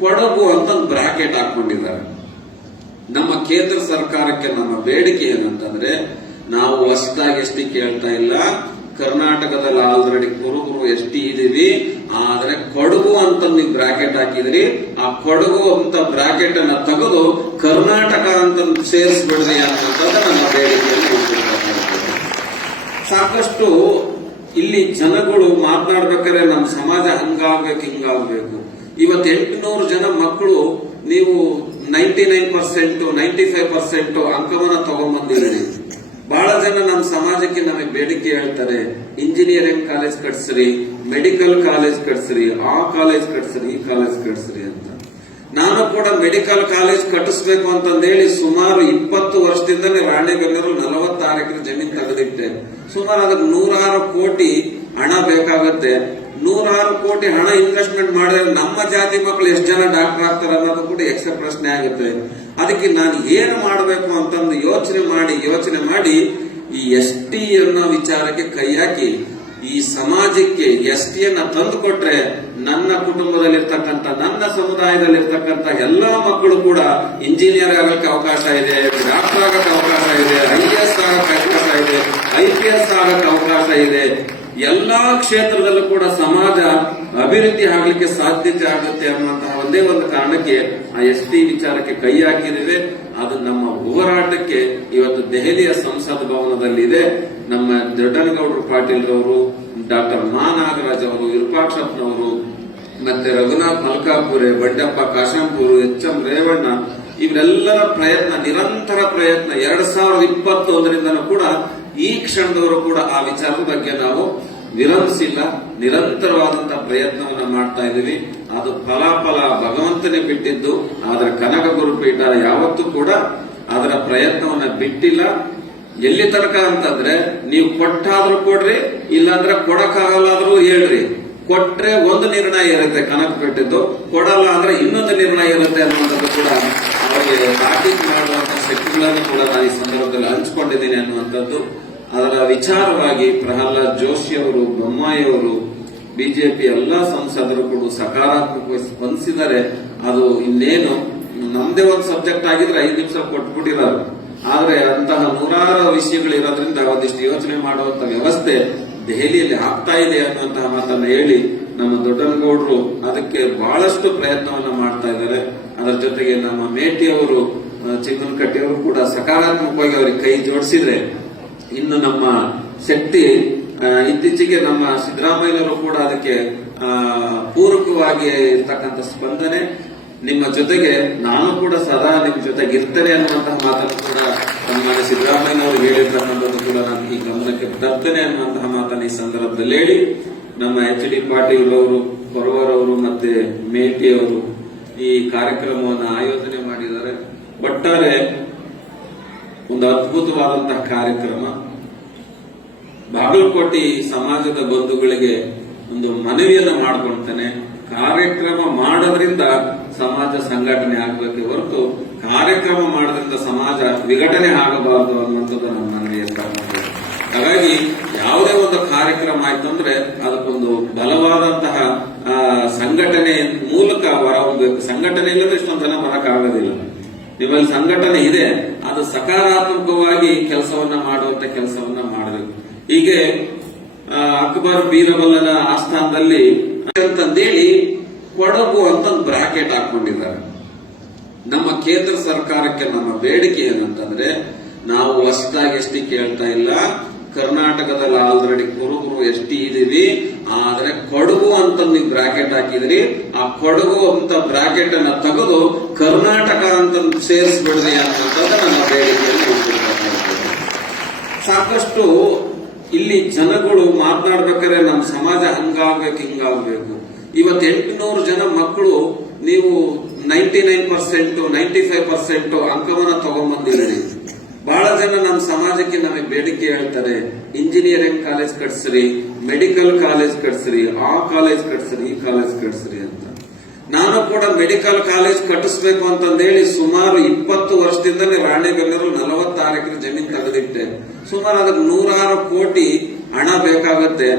ಕೊಡಗು ಅಂತ ಒಂದು ಬ್ರಾಕೆಟ್ ಹಾಕೊಂಡಿದ್ದಾರೆ. ನಮ್ಮ ಕೇಂದ್ರ ಸರ್ಕಾರಕ್ಕೆ ನಮ್ಮ ಬೇಡಿಕೆ ಏನಂತಂದ್ರೆ, ನಾವು ಹೊಸದಾಗಿ ಎಸ್ಟಿ ಕೇಳ್ತಾ ಇಲ್ಲ, ಕರ್ನಾಟಕದಲ್ಲಿ ಆಲ್ರೆಡಿ ಕುರುಬರು ಎಸ್ಟಿ ಇದೀವಿ, ಆದ್ರೆ ಕೊಡಗು ಅಂತ ನೀವು ಬ್ರಾಕೆಟ್ ಹಾಕಿದ್ರಿ, ಆ ಕೊಡಗು ಅಂತ ಬ್ರಾಕೆಟ್ ಅನ್ನ ತೆಗೆದು ಕರ್ನಾಟಕ ಅಂತ ಸೇರಿಸ್ಬಿಡ್ರಿ ಅನ್ನೋದು ನಮ್ಮ ಬೇಡಿಕೆಯಲ್ಲಿ. ಸಾಕಷ್ಟು ಇಲ್ಲಿ ಜನಗಳು ಮಾತನಾಡ್ಬೇಕಾದ್ರೆ ನಮ್ಮ ಸಮಾಜ ಹಂಗಾಗ್ಬೇಕು ಹಿಂಗಾಗ್ಬೇಕು. ಇವತ್ತು 800 ಜನ ಮಕ್ಕಳು ನೀವು 99%, 95% ಅಂಕವನ್ನ ತಗೊಂಡ್ಬಂದಿದ್ದೀರಿ. ಬಹಳ ಜನ ನಮ್ಮ ಸಮಾಜಕ್ಕೆ ನಮಗೆ ಬೇಡಿಕೆ ಹೇಳ್ತಾರೆ, ಇಂಜಿನಿಯರಿಂಗ್ ಕಾಲೇಜ್ ಕಟ್ಸ್ರಿ, ಮೆಡಿಕಲ್ ಕಾಲೇಜ್ ಕಟ್ಸ್ರಿ, ಆ ಕಾಲೇಜ್ ಕಟ್ಸ್ರಿ, ಈ ಕಾಲೇಜ್ ಕಟ್ಸ್ರಿ ಅಂತ. ನಾನು ಕೂಡ ಮೆಡಿಕಲ್ ಕಾಲೇಜ್ ಕಟ್ಟಿಸ್ಬೇಕು ಅಂತಂದೇಳಿ ಸುಮಾರು 20 ವರ್ಷದಿಂದಲೇ ರಾಣಿಬೆನ್ನೂರು 46 ಎಕರೆ ಜಮೀನು ತೆಗೆದಿಟ್ಟೆ. ಸುಮಾರು ಅದಕ್ಕೆ 106 ಕೋಟಿ ಹಣ ಬೇಕಾಗತ್ತೆ. 106 ಕೋಟಿ ಹಣ ಇನ್ವೆಸ್ಟ್ಮೆಂಟ್ ಮಾಡಿದ್ರೆ ನಮ್ಮ ಜಾತಿ ಮಕ್ಕಳು ಎಷ್ಟು ಜನ ಡಾಕ್ಟರ್ ಆಗ್ತಾರೆ ಅನ್ನೋದು ಕೂಡ ಯಕ್ಷ ಪ್ರಶ್ನೆ ಆಗುತ್ತೆ. ಅದಕ್ಕೆ ನಾನು ಏನು ಮಾಡಬೇಕು ಅಂತಂದು ಯೋಚನೆ ಮಾಡಿ ಈ ಎಸ್ಟಿ ಅನ್ನೋ ವಿಚಾರಕ್ಕೆ ಕೈ ಹಾಕಿ ಈ ಸಮಾಜಕ್ಕೆ ಎಸ್ಟಿಯನ್ನ ತಂದು ಕೊಟ್ರೆ ನನ್ನ ಕುಟುಂಬದಲ್ಲಿರ್ತಕ್ಕಂಥ, ನನ್ನ ಸಮುದಾಯದಲ್ಲಿರ್ತಕ್ಕಂಥ ಎಲ್ಲಾ ಮಕ್ಕಳು ಕೂಡ ಇಂಜಿನಿಯರ್ ಆಗಕ್ಕೆ ಅವಕಾಶ ಇದೆ, ಡಾಕ್ಟರ್ ಆಗಕ್ಕೆ ಅವಕಾಶ ಇದೆ, IAS ಆಗಕ್ಕೆ ಅವಕಾಶ ಇದೆ, IPS ಆಗಕ್ಕೆ ಅವಕಾಶ ಇದೆ. ಎಲ್ಲಾ ಕ್ಷೇತ್ರದಲ್ಲೂ ಕೂಡ ಸಮಾಜ ಅಭಿವೃದ್ಧಿ ಆಗಲಿಕ್ಕೆ ಸಾಧ್ಯತೆ ಆಗುತ್ತೆ ಅನ್ನುವಂತಹ ಒಂದೇ ಒಂದು ಕಾರಣಕ್ಕೆ ಆ ಎಸ್ಟಿ ವಿಚಾರಕ್ಕೆ ಕೈ ಹಾಕಿದ್ದೇವೆ. ಅದು ನಮ್ಮ ಹೋರಾಟಕ್ಕೆ ಇವತ್ತು ದೆಹಲಿಯ ಸಂಸತ್ ಭವನದಲ್ಲಿದೆ. ನಮ್ಮ ದೊಡ್ಡನಗೌಡರು ಪಾಟೀಲ್ ರವರು, ಡಾಕ್ಟರ್ ನಾಗರಾಜ್ ಅವರು, ವಿರೂಪಾಕ್ಷಪ್ಪನವರು, ಮತ್ತೆ ರಘುನಾಥ್ ಮಲ್ಕಾಪುರೆ, ಬಂಡಪ್ಪ ಕಾಶಂಪೂರು, HM ರೇವಣ್ಣ, ಇವರೆಲ್ಲರ ಪ್ರಯತ್ನ, ನಿರಂತರ ಪ್ರಯತ್ನ 2021ರಿಂದನೂ ಕೂಡ ಈ ಕ್ಷಣದವರು ಕೂಡ ಆ ವಿಚಾರದ ಬಗ್ಗೆ ನಾವು ವಿರಮಿಸಿಲ್ಲ, ನಿರಂತರವಾದಂತಹ ಪ್ರಯತ್ನವನ್ನ ಮಾಡ್ತಾ ಇದ್ದೀವಿ. ಅದು ಫಲಾಫಲ ಭಗವಂತನೇ ಬಿಟ್ಟಿದ್ದು. ಆದ್ರೆ ಕನಕ ಗುರುಪೀಠ ಯಾವತ್ತೂ ಕೂಡ ಅದರ ಪ್ರಯತ್ನವನ್ನ ಬಿಟ್ಟಿಲ್ಲ. ಎಲ್ಲಿ ತನಕ ಅಂತಂದ್ರೆ, ನೀವು ಕೊಟ್ಟಾದ್ರೂ ಕೊಡ್ರಿ, ಇಲ್ಲಾಂದ್ರೆ ಕೊಡಕ್ಕಾಗಲ್ಲಾದ್ರೂ ಹೇಳ್ರಿ. ಕೊಟ್ರೆ ಒಂದು ನಿರ್ಣಯ ಇರುತ್ತೆ ಕನಕ ಬಿಟ್ಟಿದ್ದು, ಕೊಡಲ್ಲ ಅಂದ್ರೆ ಇನ್ನೊಂದು ನಿರ್ಣಯ ಇರುತ್ತೆ ಅನ್ನುವಂಥದ್ದು ಕೂಡ ಅವರಿಗೆ ತಾಕೀತು ಮಾಡುವಂತಹ ಶಕ್ತಿಗಳನ್ನು ಕೂಡ ನಾನು ಈ ಸಂದರ್ಭದಲ್ಲಿ ಹಂಚಿಕೊಂಡಿದ್ದೀನಿ ಅನ್ನುವಂಥದ್ದು. ಅದರ ವಿಚಾರವಾಗಿ ಪ್ರಹ್ಲಾದ್ ಜೋಶಿ ಅವರು, ಬೊಮ್ಮಾಯಿ ಅವರು, ಬಿಜೆಪಿ ಎಲ್ಲಾ ಸಂಸದರು ಕೂಡ ಸಕಾರಾತ್ಮಕವಾಗಿ ಸ್ಪಂದಿಸಿದ್ದಾರೆ. ಅದು ಇನ್ನೇನು ನಮ್ದೇ ಒಂದು ಸಬ್ಜೆಕ್ಟ್ ಆಗಿದ್ರೆ 5 ನಿಮಿಷ ಕೊಟ್ಬಿಟ್ಟಿರೋರು. ಆದ್ರೆ ಅಂತಹ 106 ವಿಷಯಗಳಿರೋದ್ರಿಂದ ಒಂದಿಷ್ಟು ಯೋಚನೆ ಮಾಡುವಂತ ವ್ಯವಸ್ಥೆ ದೆಹಲಿಯಲ್ಲಿ ಆಗ್ತಾ ಇದೆ ಅನ್ನುವಂತಹ ಮಾತನ್ನ ಹೇಳಿ, ನಮ್ಮ ದೊಡ್ಡನಗೌಡರು ಅದಕ್ಕೆ ಬಹಳಷ್ಟು ಪ್ರಯತ್ನವನ್ನ ಮಾಡ್ತಾ ಇದ್ದಾರೆ. ಅದರ ಜೊತೆಗೆ ನಮ್ಮ ಮೇಟಿಯವರು, ಚಿಂಗನಕಟ್ಟಿಯವರು ಕೂಡ ಸಕಾರಾತ್ಮಕವಾಗಿ ಅವರಿಗೆ ಕೈ ಜೋಡಿಸಿದ್ರೆ ಇನ್ನು ನಮ್ಮ ಶಕ್ತಿ, ಇತ್ತೀಚೆಗೆ ನಮ್ಮ ಸಿದ್ದರಾಮಯ್ಯನವರು ಕೂಡ ಅದಕ್ಕೆ ಪೂರಕವಾಗಿ ಇರ್ತಕ್ಕಂಥ ಸ್ಪಂದನೆ. ನಿಮ್ಮ ಜೊತೆಗೆ ನಾನು ಕೂಡ ಸದಾ ನಿಮ್ಮ ಜೊತೆಗೆ ಇರ್ತೇನೆ ಅನ್ನುವಂತಹ ಮಾತನ್ನು ಕೂಡ ನಮ್ಮ ಸಿದ್ದರಾಮಯ್ಯನವರು ಹೇಳಿರ್ತಕ್ಕಂಥದ್ದು ಕೂಡ ನಾನು ಈ ಗಮನಕ್ಕೆ ತರ್ತೇನೆ ಅನ್ನುವಂತಹ ಮಾತನ್ನು ಈ ಸಂದರ್ಭದಲ್ಲಿ ಹೇಳಿ, ನಮ್ಮ HD ಪಾಟೀಲ್ ಅವರು, ಕೊರವರವರು ಮತ್ತೆ ಮೇಟಿಯವರು ಈ ಕಾರ್ಯಕ್ರಮವನ್ನು ಆಯೋಜನೆ ಮಾಡಿದ್ದಾರೆ. ಒಟ್ಟಾರೆ ಒಂದು ಅದ್ಭುತವಾದಂತಹ ಕಾರ್ಯಕ್ರಮ. ಬಾಗಲಕೋಟೆ ಸಮಾಜದ ಬಂಧುಗಳಿಗೆ ಒಂದು ಮನವಿಯನ್ನು ಮಾಡಿಕೊಳ್ತೇನೆ, ಕಾರ್ಯಕ್ರಮ ಮಾಡೋದ್ರಿಂದ ಸಮಾಜ ಸಂಘಟನೆ ಆಗಬೇಕೆ ಹೊರತು ಕಾರ್ಯಕ್ರಮ ಮಾಡೋದ್ರಿಂದ ಸಮಾಜ ವಿಘಟನೆ ಆಗಬಾರದು ಅನ್ನುವಂಥದ್ದು ನಮ್ಮ ಮನವಿ ಇರ್ತಕ್ಕಂಥದ್ದು. ಹಾಗಾಗಿ ಯಾವುದೇ ಒಂದು ಕಾರ್ಯಕ್ರಮ ಆಯ್ತಂದ್ರೆ ಅದಕ್ಕೊಂದು ಬಲವಾದಂತಹ ಸಂಘಟನೆ ಮೂಲಕ ಹೊರಹೊಮ್ಮಬೇಕು. ಸಂಘಟನೆ ಇಲ್ಲದ್ರೆ ಇಷ್ಟೊಂದು ಜನ ಬರಕ್ಕಾಗೋದಿಲ್ಲ. ನಿಮ್ಮಲ್ಲಿ ಸಂಘಟನೆ ಇದೆ, ಅದು ಸಕಾರಾತ್ಮಕವಾಗಿ ಕೆಲಸವನ್ನ ಮಾಡುವಂತ ಕೆಲಸವನ್ನ ಮಾಡಬೇಕು. ಹೀಗೆ ಅಕ್ಬರ್ ಬೀರಬಲ್ಲನ ಆಸ್ಥಾನದಲ್ಲಿ ಅಂತಂದೇಳಿ ಕೊಡಗು ಅಂತ ಒಂದು ಬ್ರಾಕೆಟ್ ಹಾಕೊಂಡಿದ್ದಾರೆ. ನಮ್ಮ ಕೇಂದ್ರ ಸರ್ಕಾರಕ್ಕೆ ನಮ್ಮ ಬೇಡಿಕೆ ಏನಂತಂದ್ರೆ, ನಾವು ಹೊಸದಾಗಿ ಎಸ್ಟಿ ಕೇಳ್ತಾ ಇಲ್ಲ, ಕರ್ನಾಟಕದಲ್ಲಿ ಆಲ್ರೆಡಿ ಕುರುಬರು ಎಸ್ಟಿ ಇದೀವಿ, ಆದ್ರೆ ಕೊಡಗು ಅಂತ ನೀವು ಬ್ರಾಕೆಟ್ ಹಾಕಿದ್ರಿ, ಆ ಕೊಡಗು ಅಂತ ಬ್ರಾಕೆಟ್ ಅನ್ನ ತೆಗೆದು ಕರ್ನಾಟಕ ಅಂತ ಸೇರಿಸ್ಬಿಡ್ರಿ ಅನ್ನೋದು ನನ್ನ ಬೇಡಿಕೆಯಲ್ಲಿ. ಸಾಕಷ್ಟು ಇಲ್ಲಿ ಜನಗಳು ಮಾತನಾಡ್ಬೇಕಾದ್ರೆ ನಮ್ಮ ಸಮಾಜ ಹಂಗಾಗ್ಬೇಕು ಹಿಂಗಾಗ್ಬೇಕು. ಇವತ್ತು 800 ಜನ ಮಕ್ಕಳು ನೀವು 99%, 95% ಅಂಕವನ್ನ ತಗೊಂಡ್ಬಂದಿದ್ದೀರಿ. ಬಹಳ ಜನ ನಮ್ಮ ಸಮಾಜಕ್ಕೆ ನಮಗೆ ಬೇಡಿಕೆ ಹೇಳ್ತಾರೆ, ಇಂಜಿನಿಯರಿಂಗ್ ಕಾಲೇಜ್ ಕಟ್ಸ್ರಿ, ಮೆಡಿಕಲ್ ಕಾಲೇಜ್ ಕಟ್ಸ್ರಿ, ಆ ಕಾಲೇಜ್ ಕಟ್ಸ್ರಿ, ಈ ಕಾಲೇಜ್ ಕಟ್ಸ್ರಿ ಅಂತ. ನಾನು ಕೂಡ ಮೆಡಿಕಲ್ ಕಾಲೇಜ್ ಕಟ್ಟಿಸ್ಬೇಕು ಅಂತಂದೇಳಿ ಸುಮಾರು 20 ವರ್ಷದಿಂದಲೇ ರಾಣಿಬೆನ್ನೂರು 46 ಎಕರೆ ಜಮೀನು ತೆಗೆದಿಟ್ಟೆ. ಸುಮಾರು ಅದಕ್ಕೆ 106 ಕೋಟಿ ಹಣ ಬೇಕಾಗತ್ತೆ.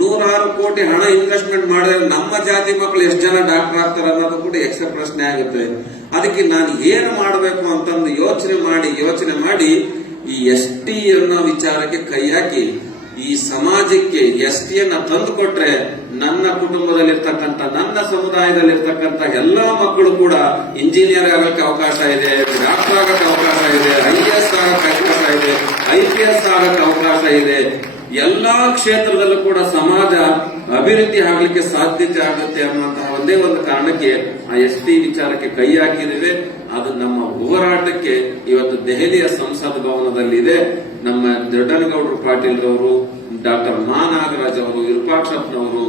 100 ಕೋಟಿ ಹಣ ಇನ್ವೆಸ್ಟ್ಮೆಂಟ್ ಮಾಡಿದ್ರೆ ನಮ್ಮ ಜಾತಿ ಮಕ್ಕಳು ಎಷ್ಟು ಜನ ಡಾಕ್ಟರ್ ಆಗ್ತಾರೆ ಅನ್ನೋದು ಕೂಡ ಎಕ್ಸ್ಟ್ರಾ ಪ್ರಶ್ನೆ ಆಗುತ್ತೆ. ಅದಕ್ಕೆ ನಾನು ಏನು ಮಾಡಬೇಕು ಅಂತಂದು ಯೋಚನೆ ಮಾಡಿ ಈ ST ಅನ್ನೋ ವಿಚಾರಕ್ಕೆ ಕೈ ಹಾಕಿ ಈ ಸಮಾಜಕ್ಕೆ ST ಯನ್ನ ತಂದು ಕೊಟ್ರೆ ನನ್ನ ಕುಟುಂಬದಲ್ಲಿರ್ತಕ್ಕಂಥ, ನನ್ನ ಸಮುದಾಯದಲ್ಲಿರ್ತಕ್ಕಂಥ ಎಲ್ಲಾ ಮಕ್ಕಳು ಕೂಡ ಇಂಜಿನಿಯರ್ ಆಗಕ್ಕೆ ಅವಕಾಶ ಇದೆ, ಡಾಕ್ಟರ್ ಆಗಕ್ಕೆ ಅವಕಾಶ ಇದೆ, IAS ಆಗಕ್ಕೆ ಅವಕಾಶ ಇದೆ, IPS ಆಗಕ್ಕೆ ಅವಕಾಶ ಇದೆ. ಎಲ್ಲಾ ಕ್ಷೇತ್ರದಲ್ಲೂ ಕೂಡ ಸಮಾಜ ಅಭಿವೃದ್ಧಿ ಆಗಲಿಕ್ಕೆ ಸಾಧ್ಯತೆ ಆಗುತ್ತೆ ಅನ್ನುವಂತಹ ಒಂದೇ ಒಂದು ಕಾರಣಕ್ಕೆ ಆ ST ವಿಚಾರಕ್ಕೆ ಕೈ ಹಾಕಿದ್ದೇವೆ. ಅದು ನಮ್ಮ ಹೋರಾಟಕ್ಕೆ ಇವತ್ತು ದೆಹಲಿಯ ಸಂಸತ್ ಭವನದಲ್ಲಿದೆ. ನಮ್ಮ ದೊಡ್ಡನಗೌಡರು ಪಾಟೀಲ್ ರವರು, ಡಾಕ್ಟರ್ ಮಾ ನಾಗರಾಜ್ ಅವರು, ವಿರೂಪಾಕ್ಷಪ್ಪನವರು,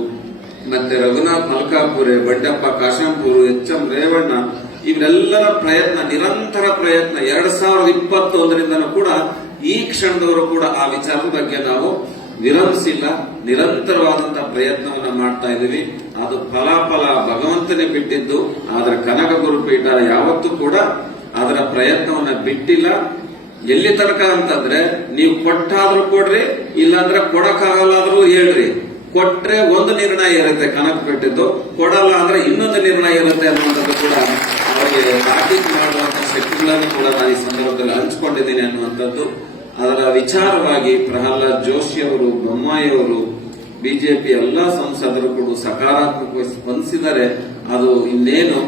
ಮತ್ತೆ ರಘುನಾಥ್ ಮಲ್ಕಾಪುರೆ, ಬಂಡೆಪ್ಪ ಕಾಶಂಪೂರು, HM ರೇವಣ್ಣ, ಇವರೆಲ್ಲರ ಪ್ರಯತ್ನ, ನಿರಂತರ ಪ್ರಯತ್ನ 2021ರಿಂದನೂ ಕೂಡ ಈ ಕ್ಷಣದವರು ಕೂಡ ಆ ವಿಚಾರದ ಬಗ್ಗೆ ನಾವು ವಿರಮಿಸಿಲ್ಲ, ನಿರಂತರವಾದಂತಹ ಪ್ರಯತ್ನವನ್ನ ಮಾಡ್ತಾ ಇದ್ದೀವಿ. ಅದು ಫಲಾಫಲ ಭಗವಂತನೇ ಬಿಟ್ಟಿದ್ದು. ಆದ್ರೆ ಕನಕ ಗುರುಪೀಠ ಯಾವತ್ತೂ ಕೂಡ ಅದರ ಪ್ರಯತ್ನವನ್ನ ಬಿಟ್ಟಿಲ್ಲ. ಎಲ್ಲಿ ತನಕ ಅಂತಂದ್ರೆ ನೀವು ಕೊಟ್ಟಾದ್ರೂ ಕೊಡ್ರಿ, ಇಲ್ಲಾಂದ್ರೆ ಕೊಡಕ್ಕಾಗಲ್ಲಾದ್ರೂ ಹೇಳ್ರಿ. ಕೊಟ್ರೆ ಒಂದು ನಿರ್ಣಯ ಇರುತ್ತೆ ಕನಕ ಬಿಟ್ಟಿದ್ದು, ಕೊಡಲ್ಲ ಅಂದ್ರೆ ಇನ್ನೊಂದು ನಿರ್ಣಯ ಇರುತ್ತೆ ಅನ್ನುವಂಥದ್ದು ಕೂಡ ಅವರಿಗೆ ತಾಕೀತು ಮಾಡುವಂತಹ ಶಕ್ತಿಗಳನ್ನು ಕೂಡ ನಾನು ಈ ಸಂದರ್ಭದಲ್ಲಿ ಹಂಚಿಕೊಂಡಿದ್ದೀನಿ ಅನ್ನುವಂಥದ್ದು. ಅದರ ವಿಚಾರವಾಗಿ ಪ್ರಹ್ಲಾದ್ ಜೋಶಿ ಅವರು, ಬೊಮ್ಮಾಯಿ ಅವರು, ಬಿಜೆಪಿ ಎಲ್ಲಾ ಸಂಸದರು ಕೂಡ ಸಕಾರಾತ್ಮಕವಾಗಿ ಸ್ಪಂದಿಸಿದರೆ ಅದು ಇನ್ನೇನು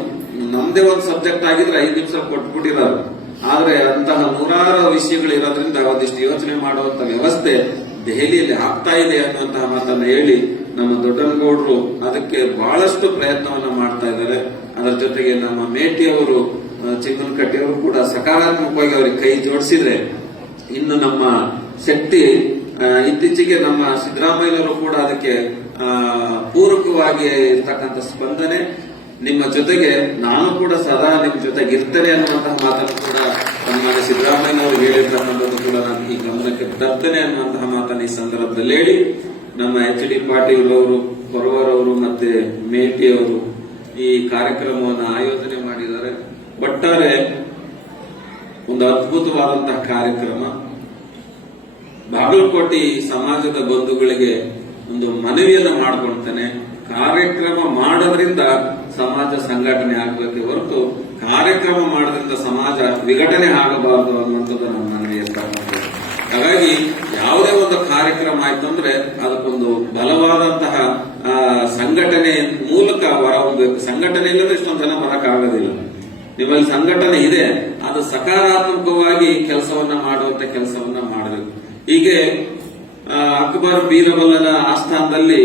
ನಮ್ದೇ ಒಂದು ಸಬ್ಜೆಕ್ಟ್ ಆಗಿದ್ರೆ 5 ನಿಮಿಷ ಕೊಟ್ಬಿಟ್ಟಿರೋರು. ಆದ್ರೆ ಅಂತಹ 100 ವಿಷಯಗಳು ಇರೋದ್ರಿಂದ ಒಂದಿಷ್ಟು ಯೋಚನೆ ಮಾಡುವಂತ ವ್ಯವಸ್ಥೆ ದೆಹಲಿಯಲ್ಲಿ ಆಗ್ತಾ ಇದೆ ಅನ್ನುವಂತಹ ಮಾತನ್ನ ಹೇಳಿ ನಮ್ಮ ದೊಡ್ಡನಗೌಡರು ಅದಕ್ಕೆ ಬಹಳಷ್ಟು ಪ್ರಯತ್ನವನ್ನ ಮಾಡ್ತಾ ಇದ್ದಾರೆ. ಅದರ ಜೊತೆಗೆ ನಮ್ಮ ಮೇಟಿಯವರು, ಚಿಂಗನಕಟ್ಟಿಯವರು ಕೂಡ ಸಕಾರಾತ್ಮಕವಾಗಿ ಅವರಿಗೆ ಕೈ ಜೋಡಿಸಿದ್ರೆ ಇನ್ನು ನಮ್ಮ ಶಕ್ತಿ ಇತ್ತೀಚೆಗೆ ನಮ್ಮ ಸಿದ್ದರಾಮಯ್ಯನವರು ಕೂಡ ಅದಕ್ಕೆ ಪೂರಕವಾಗಿ ಇರ್ತಕ್ಕಂಥ ಸ್ಪಂದನೆ, ನಿಮ್ಮ ಜೊತೆಗೆ ನಾನು ಕೂಡ ಸದಾ ನಿಮ್ಮ ಜೊತೆಗೆ ಇರ್ತೇನೆ ಅನ್ನುವಂತಹ ಮಾತನ್ನು ಕೂಡ ನಮ್ಮ ಸಿದ್ದರಾಮಯ್ಯನವರು ಹೇಳಿರ್ತಕ್ಕಂಥದ್ದು ಕೂಡ ನಾನು ಈ ಗಮನಕ್ಕೆ ತರ್ತೇನೆ ಅನ್ನುವಂತಹ ಮಾತನ್ನು ಈ ಸಂದರ್ಭದಲ್ಲಿ ಹೇಳಿ, ನಮ್ಮ HD ಪಾಟೀಲ್ ಅವರು, ಕೊರವರವರು ಮತ್ತೆ ಮೇಟಿಯವರು ಈ ಕಾರ್ಯಕ್ರಮವನ್ನು ಆಯೋಜನೆ ಮಾಡಿದ್ದಾರೆ. ಒಟ್ಟಾರೆ ಒಂದು ಅದ್ಭುತವಾದಂತಹ ಕಾರ್ಯಕ್ರಮ. ಬಾಗಲಕೋಟೆ ಸಮಾಜದ ಬಂಧುಗಳಿಗೆ ಒಂದು ಮನವಿಯನ್ನು ಮಾಡಿಕೊಳ್ತೇನೆ. ಕಾರ್ಯಕ್ರಮ ಮಾಡೋದ್ರಿಂದ ಸಮಾಜ ಸಂಘಟನೆ ಆಗಬೇಕೆ ಹೊರತು ಕಾರ್ಯಕ್ರಮ ಮಾಡೋದ್ರಿಂದ ಸಮಾಜ ವಿಘಟನೆ ಆಗಬಾರದು ಅನ್ನುವಂಥದ್ದು ನಮ್ಮ ಮನವಿ ಅಂತ. ಹಾಗಾಗಿ ಯಾವುದೇ ಒಂದು ಕಾರ್ಯಕ್ರಮ ಆಯ್ತು ಅಂದ್ರೆ ಅದಕ್ಕೊಂದು ಬಲವಾದಂತಹ ಸಂಘಟನೆ ಮೂಲಕ ಹೊರಹೊಮ್ಮಬೇಕು. ಸಂಘಟನೆ ಇಲ್ಲದ್ರೆ ಇಷ್ಟೊಂದು ಜನ ಬರಕ್ಕಾಗೋದಿಲ್ಲ. ನಿಮ್ಮಲ್ಲಿ ಸಂಘಟನೆ ಇದೆ, ಅದು ಸಕಾರಾತ್ಮಕವಾಗಿ ಕೆಲಸವನ್ನ ಮಾಡುವಂತ ಕೆಲಸವನ್ನ ಮಾಡಬೇಕು. ಹೀಗೆ ಅಕ್ಬರ್ ಬೀರಬಲ್ಲನ ಆಸ್ಥಾನದಲ್ಲಿ